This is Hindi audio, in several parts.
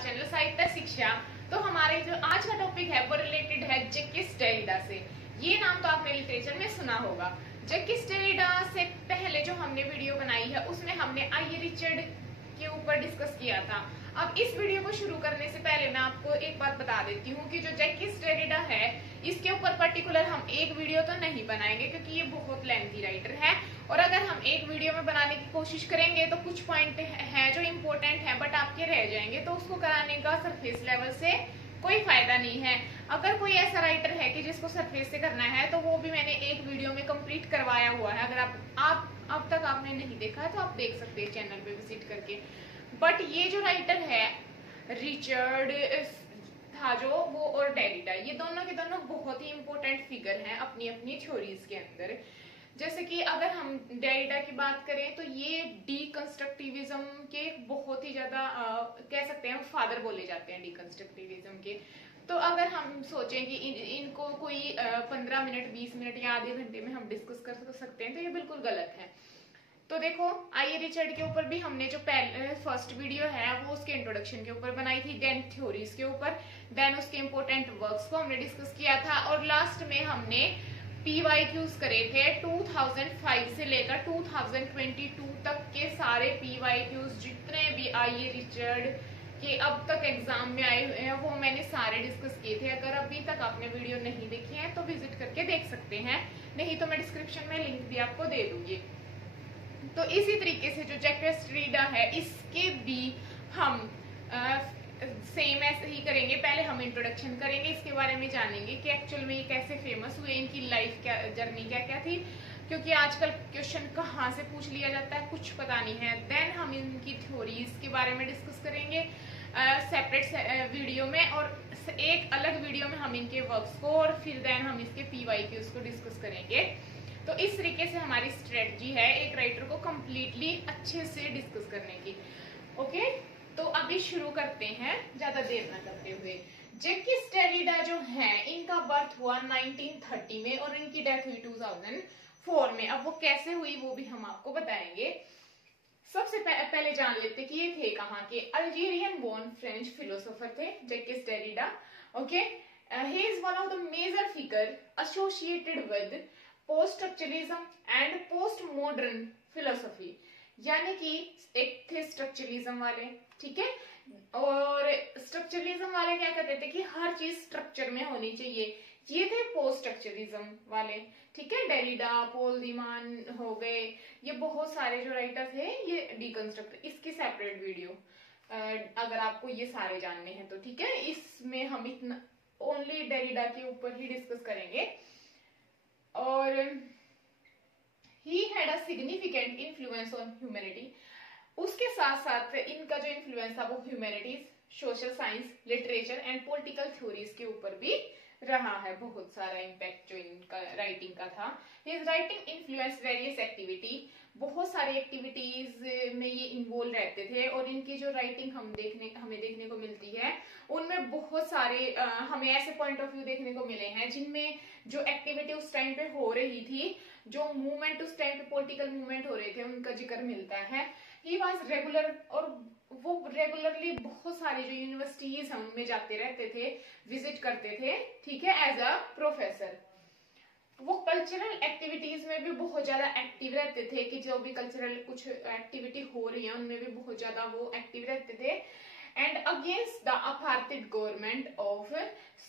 चैनल साहित्य शिक्षा। तो हमारे जो आज का टॉपिक है वो रिलेटेड है जैकिस डेरिडा से। ये नाम तो आपने लिटरेचर में सुना होगा। जैकिस डेरिडा से पहले जो हमने वीडियो बनाई है उसमें हमने आई रिचर्ड के ऊपर डिस्कस किया था। अब इस वीडियो को शुरू करने से पहले मैं आपको एक बात बता देती हूँ कि जो जैकिस डेरिडा है इसके ऊपर पर्टिकुलर हम एक वीडियो तो नहीं बनाएंगे क्योंकि ये बहुत लेंथी राइटर है, और अगर हम एक वीडियो में बनाने की कोशिश करेंगे तो कुछ पॉइंट है जो इम्पोर्टेंट है बट आपके रह जाएंगे, तो उसको कराने का सरफेस लेवल से कोई फायदा नहीं है। अगर कोई ऐसा राइटर है कि जिसको सरफेस से करना है तो वो भी मैंने एक वीडियो में कंप्लीट करवाया हुआ है। अगर आप अब तक आपने नहीं देखा है तो आप देख सकते हैं चैनल पे विजिट करके। बट ये जो राइटर है रिचर्ड था जो वो और डेरिडा, ये दोनों के दोनों बहुत ही इंपॉर्टेंट फिगर हैं अपनी अपनी थ्योरीज के अंदर। जैसे कि अगर हम डेरिडा की बात करें तो ये डीकंस्ट्रक्टिविज्म के बहुत ही ज्यादा कह सकते हैं फादर बोले जाते हैं डीकंस्ट्रक्टिविज्म के। तो अगर हम सोचें कि इनको कोई 15 मिनट 20 मिनट या आधे घंटे में हम डिस्कस कर सकते हैं तो ये बिल्कुल गलत है। तो देखो आई रिचर्ड के ऊपर भी हमने जो पहले फर्स्ट वीडियो है वो उसके इंट्रोडक्शन के ऊपर बनाई थी, देन थ्योरीज के ऊपर, देन उसके इंपोर्टेंट वर्क्स को हमने डिस्कस किया था, और लास्ट में हमने PYQs करे थे 2005 से लेकर 2022 तक के सारे PYQs जितने भी आई रिचर्ड के अब तक एग्जाम में आए हुए हैं वो मैंने सारे डिस्कस किए थे। अगर अभी तक आपने वीडियो नहीं देखी है तो विजिट करके देख सकते हैं, नहीं तो मैं डिस्क्रिप्शन में लिंक भी आपको दे दूंगी। तो इसी तरीके से जो जैकिस डेरिडा है इसके भी हम सेम ऐसे ही करेंगे। पहले हम इंट्रोडक्शन करेंगे, इसके बारे में जानेंगे कि एक्चुअल में ये कैसे फेमस हुए, इनकी लाइफ क्या जर्नी क्या क्या थी, क्योंकि आजकल क्वेश्चन कहाँ से पूछ लिया जाता है कुछ पता नहीं है। देन हम इनकी थ्योरीज के बारे में डिस्कस करेंगे सेपरेट वीडियो में, और एक अलग वीडियो में हम इनके वर्क्स को, और फिर देन हम इसके PYQs को डिस्कस करेंगे। तो इस तरीके से हमारी स्ट्रेटजी है एक राइटर को कंप्लीटली अच्छे से डिस्कस करने की। ओके, तो अभी शुरू करते हैं ज्यादा देर न करते हुए। जैकिस डेरिडा जो है इनका बर्थ हुआ 1930 में और इनकी डेथ हुई 2004 में। अब वो कैसे हुई वो भी हम आपको बताएंगे। सबसे पहले जान लेते कि ये थे कहाँ के। अल्जीरियन बोर्न फ्रेंच फिलोसोफर थे Jacques Derrida. Okay, he is one of the major figure associated with post structuralism and post modern philosophy, यानी कि एक थे स्ट्रक्चरलिज्म वाले, ठीक है, और स्ट्रक्चरलिज्म वाले क्या कहते थे कि हर चीज स्ट्रक्चर में होनी चाहिए। ये थे पोस्ट स्ट्रक्चरलिज्म वाले, ठीक है। डेरिडा, पॉल दीमान हो गए, ये बहुत सारे जो राइटर थे ये डीकंस्ट्रक्ट, इसकी सेपरेट वीडियो अगर आपको ये सारे जानने हैं तो, ठीक है। इसमें हम इतना ओनली डेरिडा के ऊपर ही डिस्कस करेंगे। और he had a significant influence on humanity। उसके साथ साथ इनका जो इन्फ्लुएंस था वो humanities, social science, literature and political theories के ऊपर भी रहा है। बहुत सारा इम्पैक्ट जो इनका राइटिंग का था। His writing influence various activity, बहुत सारी एक्टिविटीज में ये इन्वॉल्व रहते थे, और इनकी जो राइटिंग हमें देखने को मिलती है उनमें बहुत सारे हमें ऐसे पॉइंट ऑफ व्यू देखने को मिले हैं जिनमें जो एक्टिविटी उस टाइम पे हो रही थी, जो मूवमेंट उस टाइम पे पॉलिटिकल मूवमेंट हो रहे थे उनका जिक्र मिलता है। ही वॉज रेगुलर, और वो रेगुलरली बहुत सारी जो यूनिवर्सिटीज हैं उनमें जाते रहते थे, विजिट करते थे, ठीक है, एज अ प्रोफेसर। वो कल्चरल एक्टिविटीज में भी बहुत ज्यादा एक्टिव रहते थे कि जो भी कल्चरल कुछ एक्टिविटी हो रही है उनमें भी बहुत ज्यादा वो एक्टिव रहते थे। And against the apartheid government of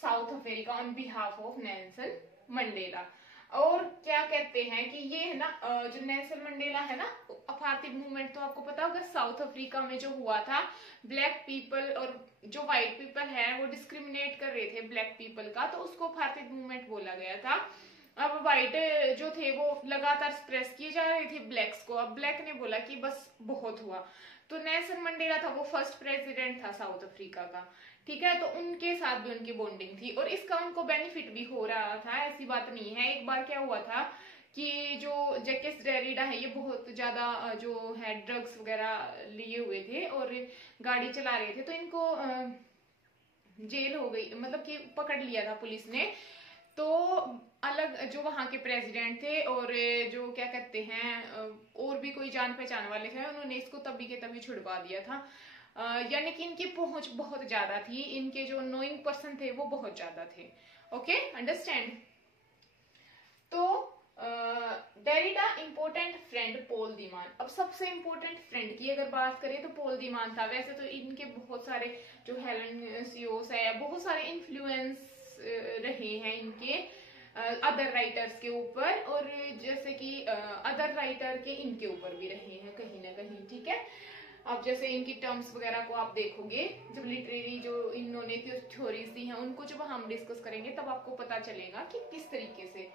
south Africa on behalf of Nelson Mandela. और क्या कहते हैं कि ये है ना जो नेल्सन मंडेला है ना, अपार्थाइड मूवमेंट तो आपको पता होगा साउथ अफ्रीका में जो हुआ था, ब्लैक पीपल और जो व्हाइट पीपल है वो डिस्क्रिमिनेट कर रहे थे ब्लैक पीपल का, तो उसको अपार्थाइड मूवमेंट बोला गया था। अब व्हाइट जो थे वो लगातार सप्रेस किए जा रहे थे ब्लैक्स को, अब ब्लैक ने बोला कि बस बहुत हुआ। तो नेल्सन मंडेला था वो फर्स्ट प्रेसिडेंट था साउथ अफ्रीका का, ठीक है। तो उनके साथ भी उनकी बॉन्डिंग थी और इसका उनको बेनिफिट भी हो रहा था, ऐसी बात नहीं है। एक बार क्या हुआ था कि जो जैकिस डेरिडा है ये बहुत ज्यादा जो है ड्रग्स वगैरह लिए हुए थे और गाड़ी चला रहे थे, तो इनको जेल हो गई, मतलब कि पकड़ लिया था पुलिस ने। तो अलग जो वहां के प्रेसिडेंट थे और जो क्या कहते हैं और भी कोई जान पहचान वाले थे, उन्होंने इसको तभी के तभी छुड़वा दिया था। यानी कि इनकी पहुंच बहुत ज्यादा थी, इनके जो नोइंग पर्सन थे वो बहुत ज्यादा थे। Okay, understand. तो डेरिडा इंपोर्टेंट फ्रेंड पोल दीमान। अब सबसे इंपोर्टेंट फ्रेंड की अगर बात करें तो पोल दीमान था। वैसे तो इनके बहुत सारे जो हेलन सीओस है, बहुत सारे इन्फ्लुएंस रहे हैं इनके अदर राइटर्स के ऊपर, और जैसे कि अदर राइटर के इनके ऊपर भी रहे हैं कहीं ना कहीं, ठीक है। अब जैसे इनकी टर्म्स वगैरह को आप देखोगे, जब लिटरेरी जो इन्होंने थ्योरीज दी हैं उनको जब हम डिस्कस करेंगे तब आपको पता चलेगा कि किस तरीके से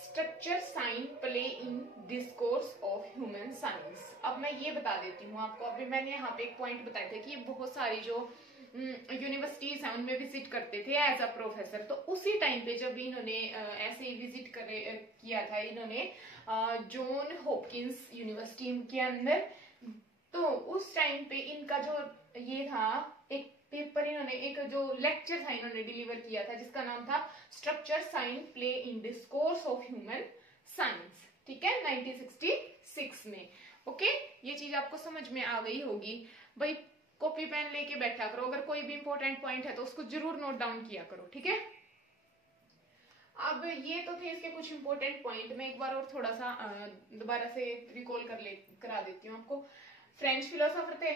structure sign play in discourse of human science. अब मैं ये बता देती हूँ आपको, अभी मैंने यहाँ पे एक पॉइंट बताया था कि बहुत सारी जो यूनिवर्सिटीज हैं उनमें विजिट करते थे एज अ प्रोफेसर। तो उसी टाइम पे जब इन्होंने ऐसे ही विजिट किया था इन्होंने जॉन हॉपकिंस यूनिवर्सिटी के अंदर, तो उस टाइम पे इनका जो ये था एक पेपर, इन्होंने एक जो लेक्चर था इन्होंने डिलीवर किया था जिसका नाम था structure sign play in discourse of human science, ठीक है, 1966 में। ओके, ये चीज आपको समझ में आ गई होगी। भाई कॉपी पेन लेके बैठा करो, अगर कोई भी इंपॉर्टेंट पॉइंट है तो उसको जरूर नोट डाउन किया करो, ठीक है। अब ये तो थे इसके कुछ इंपॉर्टेंट पॉइंट, मैं एक बार और थोड़ा सा दोबारा से रिकॉल करा देती हूँ आपको। फ्रेंच फिलोसोफर थे,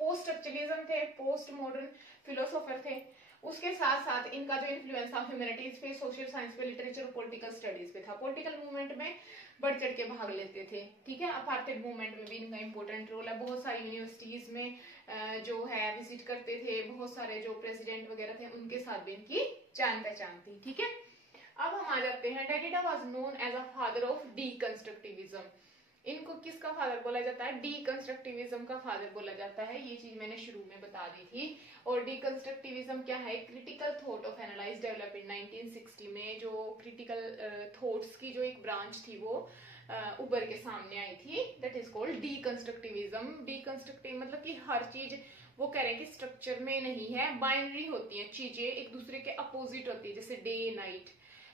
पोस्ट स्ट्रक्चरलिज्म थे, पोस्ट मॉडर्न फिलोसोफर थे। उसके साथ साथ इनका जो इन्फ्लुएंस था ह्यूमैनिटीज पे, सोशल साइंस पे, लिटरेचर और पॉलिटिकल स्टडीज पे था। पॉलिटिकल मूवमेंट में बढ़ चढ़ के भाग लेते थे, ठीक है। अपार्थाइड मूवमेंट में भी इनका इंपॉर्टेंट रोल है। बहुत सारी यूनिवर्सिटीज में जो है विजिट करते थे, बहुत सारे जो प्रेसिडेंट वगैरह थे उनके साथ भी इनकी जान पहचान थी, ठीक है। अब हम आ जाते हैं, Derrida was known as a father of deconstructivism. इनको किसका फादर बोला जाता है? डीकंस्ट्रक्टिविज्म का फादर बोला जाता है। ये चीज मैंने शुरू में बता दी थी। और डीकंस्ट्रक्टिविज्म क्या है? Critical thought of analyse develop in 1960 में जो क्रिटिकल थॉट्स की जो एक ब्रांच थी वो उभर के सामने आई थी, दैट इज कॉल्ड डीकंस्ट्रक्टिविज्म। डीकंस्ट्रक्टिव मतलब कि हर चीज, वो कह रहे हैं कि स्ट्रक्चर में नहीं है, बाइनरी होती है चीजें, एक दूसरे के अपोजिट होती है, जैसे डे नाइट,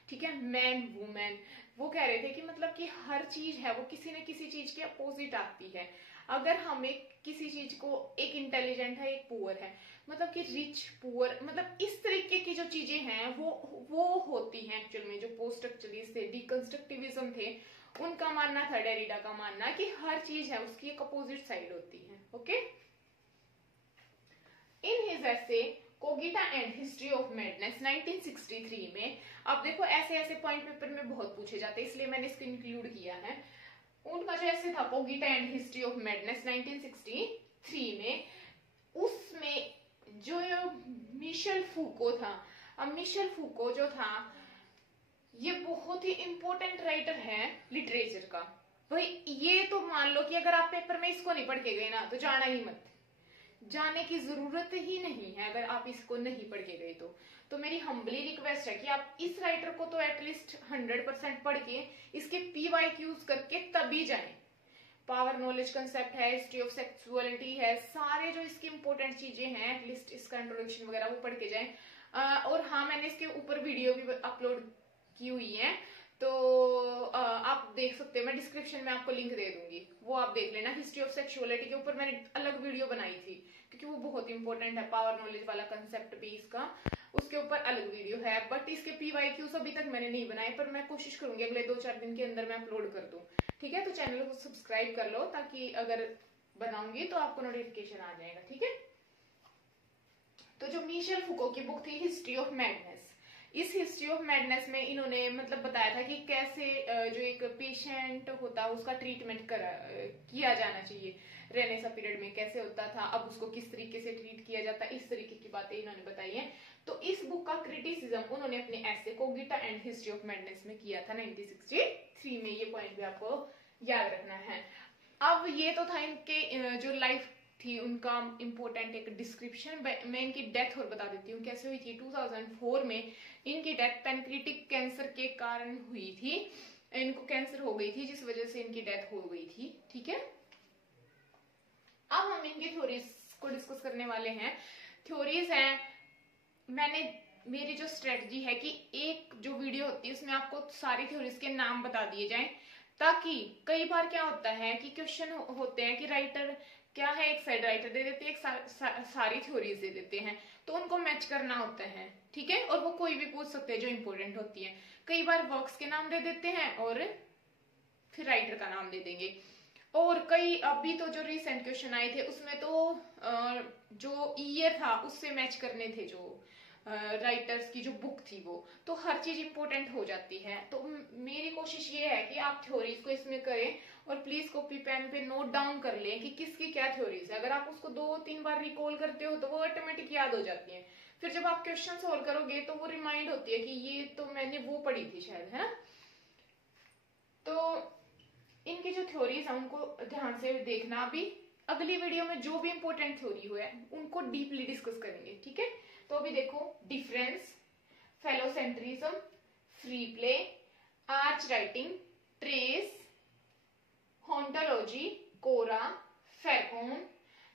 ठीक है, मैन वुमेन। वो कह रहे थे कि मतलब कि हर चीज है वो किसी न किसी चीज के अपोजिट आती है। अगर हम एक किसी चीज को, एक इंटेलिजेंट है एक पुअर है, मतलब कि रिच पुअर, मतलब इस तरीके की जो चीजें हैं वो होती हैं एक्चुअल में। जो पोस्ट स्ट्रक्चरलिस्ट थे, डीकंस्ट्रक्टिविज्म थे, उनका मानना था, डेरिडा का मानना, कि हर चीज है उसकी एक अपोजिट साइड होती है। Okay, in his essay cogito and history of madness 1963 में, अब देखो ऐसे ऐसे पॉइंट पेपर में बहुत पूछे जाते हैं इसलिए मैंने इसको इंक्लूड किया है। उनका जो ऐसे था कोगिटा एंड हिस्ट्री ऑफ मैडनेस 1963 में, उसमें जो मिशेल फूको था, अब मिशेल फूको जो था ये बहुत ही इंपॉर्टेंट राइटर है लिटरेचर का। भाई ये तो मान लो कि अगर आप पेपर में इसको नहीं पढ़ के गए ना तो जाना ही मत, जाने की जरूरत ही नहीं है अगर आप इसको नहीं पढ़ के गए तो मेरी हम्बली रिक्वेस्ट है कि आप इस राइटर को तो एटलीस्ट 100% पढ़ के इसके PYQs करके तभी जाएं। पावर नॉलेज कंसेप्ट है, हिस्ट्री ऑफ सेक्सुअलिटी है, सारे जो इसकी इंपॉर्टेंट चीजें हैं एटलीस्ट इसका इंट्रोडक्शन वगैरह वो पढ़ के जाएं। और हाँ, मैंने इसके ऊपर वीडियो भी अपलोड की हुई है, तो आप देख सकते हो, मैं डिस्क्रिप्शन में आपको लिंक दे दूंगी, वो आप देख लेना। हिस्ट्री ऑफ सेक्सुअलिटी के ऊपर मैंने अलग वीडियो बनाई थी क्योंकि वो बहुत इंपॉर्टेंट है, पावर नॉलेज वाला कंसेप्ट भी इसका, उसके ऊपर अलग वीडियो है। बट इसके PYQs अभी तक मैंने नहीं बनाए, पर मैं कोशिश करूंगी अगले 2-4 दिन के अंदर मैं अपलोड कर दूं, ठीक है। तो चैनल को सब्सक्राइब कर लो ताकि अगर बनाऊंगी तो आपको नोटिफिकेशन आ जाएगा, ठीक है। तो जो मिशेल फुको की बुक थी हिस्ट्री ऑफ मैडनेस, इस हिस्ट्री ऑफ मैडनेस में इन्होंने मतलब बताया था कि कैसे जो एक पेशेंट होता है उसका ट्रीटमेंट किया जाना चाहिए, रेनेसा पीरियड में कैसे होता था, अब उसको किस तरीके से ट्रीट किया जाता है, इस तरीके की बातें इन्होंने बताई हैं। तो इस बुक का क्रिटिसिज्म उन्होंने अपने ऐसे कोगिटा एंड हिस्ट्री ऑफ मैडनेस में किया था 1963 में। ये पॉइंट भी आपको याद रखना है। अब ये तो था इनके जो लाइफ थी उनका इम्पोर्टेंट एक डिस्क्रिप्शन। मैं इनकी डेथ और बता देती हूँ कैसे हुई थी। 2004 में इनकी डेथ पैनक्रिटिक कैंसर के कारण हुई थी, इनको कैंसर हो गई थी जिस वजह से इनकी डेथ हो गई थी, ठीक है। अब हम इनकी थ्योरीज को डिस्कस करने वाले हैं। थ्योरीज हैं, मेरी जो स्ट्रेटजी है कि एक जो वीडियो होती है उसमें आपको सारी थ्योरीज के नाम बता दिए जाएं ताकि कई बार क्या होता है कि क्वेश्चन होते हैं कि राइटर क्या है, एक साइड राइटर दे देते हैं, एक सारी थ्योरीज दे देते हैं, तो उनको मैच करना होता है, ठीक है। और वो कोई भी पूछ सकते हैं जो इंपॉर्टेंट होती है। कई बार वर्क्स के नाम दे देते हैं और फिर राइटर का नाम दे देंगे। और कई अभी तो जो रिसेंट क्वेश्चन आए थे उसमें तो जो ईयर था उससे मैच करने थे, जो राइटर्स की जो बुक थी वो, तो हर चीज इंपॉर्टेंट हो जाती है। तो मेरी कोशिश ये है कि आप थ्योरीज को इसमें करें और प्लीज कॉपी पेन पे नोट डाउन कर लें कि किसकी क्या थ्योरीज है। अगर आप उसको 2-3 बार रिकॉल करते हो तो वो ऑटोमेटिक याद हो जाती है। फिर जब आप क्वेश्चन सोल्व करोगे तो वो रिमाइंड होती है कि ये तो मैंने वो पढ़ी थी शायद, है ना। तो इनकी जो थ्योरीज है उनको ध्यान से देखना। अभी अगली वीडियो में जो भी इंपॉर्टेंट थ्योरी हुए उनको डीपली डिस्कस करेंगे, ठीक है। तो अभी देखो, difference, phallocentrism, free play, arch writing, trace, hauntology, chora, pharmakon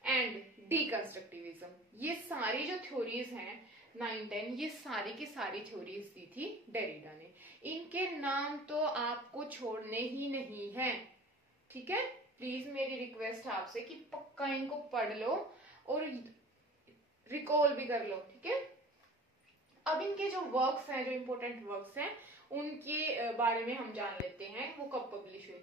and deconstructivism, ये सारी जो थ्योरीज हैं 9-10, ये सारी की सारी थ्योरीज दी थी डेरिडा ने। इनके नाम तो आपको छोड़ने ही नहीं है, ठीक है। प्लीज मेरी रिक्वेस्ट है आपसे कि पक्का इनको पढ़ लो और रिकॉल भी कर लो, ठीक है। अब इनके जो वर्क्स हैं, जो इंपॉर्टेंट वर्क्स हैं, उनके बारे में हम जान लेते हैं वो कब पब्लिश हुए।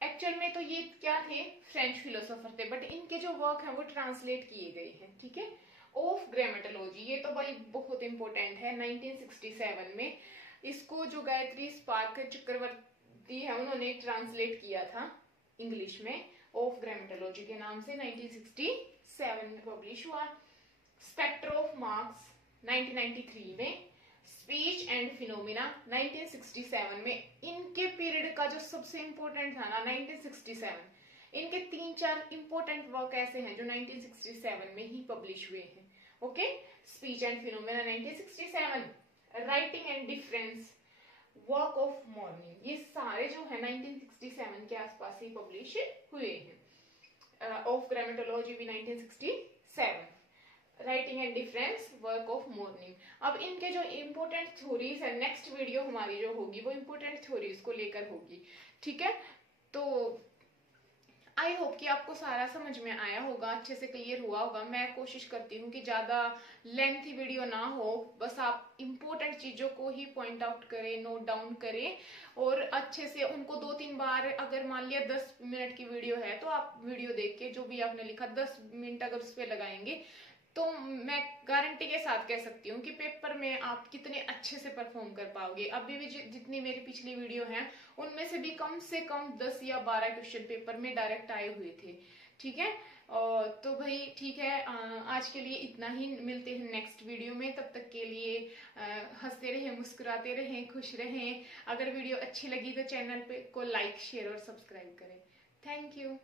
एक्चुअल में तो ये क्या थे, फ्रेंच फिलोसोफर थे, बट इनके जो वर्क हैं वो ट्रांसलेट किए गए हैं, ठीक है। ऑफ ग्रामेटोलॉजी, ये तो भाई बहुत इंपॉर्टेंट है, 1967 में इसको जो गायत्री स्पार्क चक्रवर्ती है उन्होंने ट्रांसलेट किया था इंग्लिश में, ऑफ ग्रामेटोलॉजी के नाम से 1967 में पब्लिश हुआ। स्पेक्टर ऑफ मार्क्स 1993 में, स्पीच एंड फिनोमिना 1967 में। इनके पीरियड का जो सबसे इंपॉर्टेंट था ना 1967, इनके 3-4 इंपॉर्टेंट वर्क ऐसे हैं जो 1967 में ही पब्लिश हुए हैं, okay. Speech and phenomena 1967, writing and difference, work of morning, ये सारे जो है 1967 के आसपास ही पब्लिश हुए हैं। ऑफ ग्रामेटोलॉजी भी 1967, writing and difference, work of morning. अब इनके जो इंपॉर्टेंट थ्योरीज है, नेक्स्ट वीडियो हमारी जो होगी वो इंपॉर्टेंट थ्योरीज को लेकर होगी, ठीक है। तो आई होप कि आपको सारा समझ में आया होगा, अच्छे से क्लियर हुआ होगा। मैं कोशिश करती हूँ कि ज्यादा लेंथी वीडियो ना हो, बस आप इंपॉर्टेंट चीजों को ही पॉइंट आउट करें, नोट डाउन करें और अच्छे से उनको 2-3 बार, अगर मान लिया 10 मिनट की वीडियो है तो आप वीडियो देख के जो भी आपने लिखा 10 मिनट अगर उस पर लगाएंगे तो मैं गारंटी के साथ कह सकती हूँ कि पेपर में आप कितने अच्छे से परफॉर्म कर पाओगे। अभी भी जितनी मेरी पिछली वीडियो है उनमें से भी कम से कम 10 या 12 क्वेश्चन पेपर में डायरेक्ट आए हुए थे, ठीक है। तो भाई ठीक है, आज के लिए इतना ही, मिलते हैं नेक्स्ट वीडियो में। तब तक के लिए हंसते रहें, मुस्कुराते रहें, खुश रहें। अगर वीडियो अच्छी लगी तो चैनल पे को लाइक, शेयर और सब्सक्राइब करें। Thank you.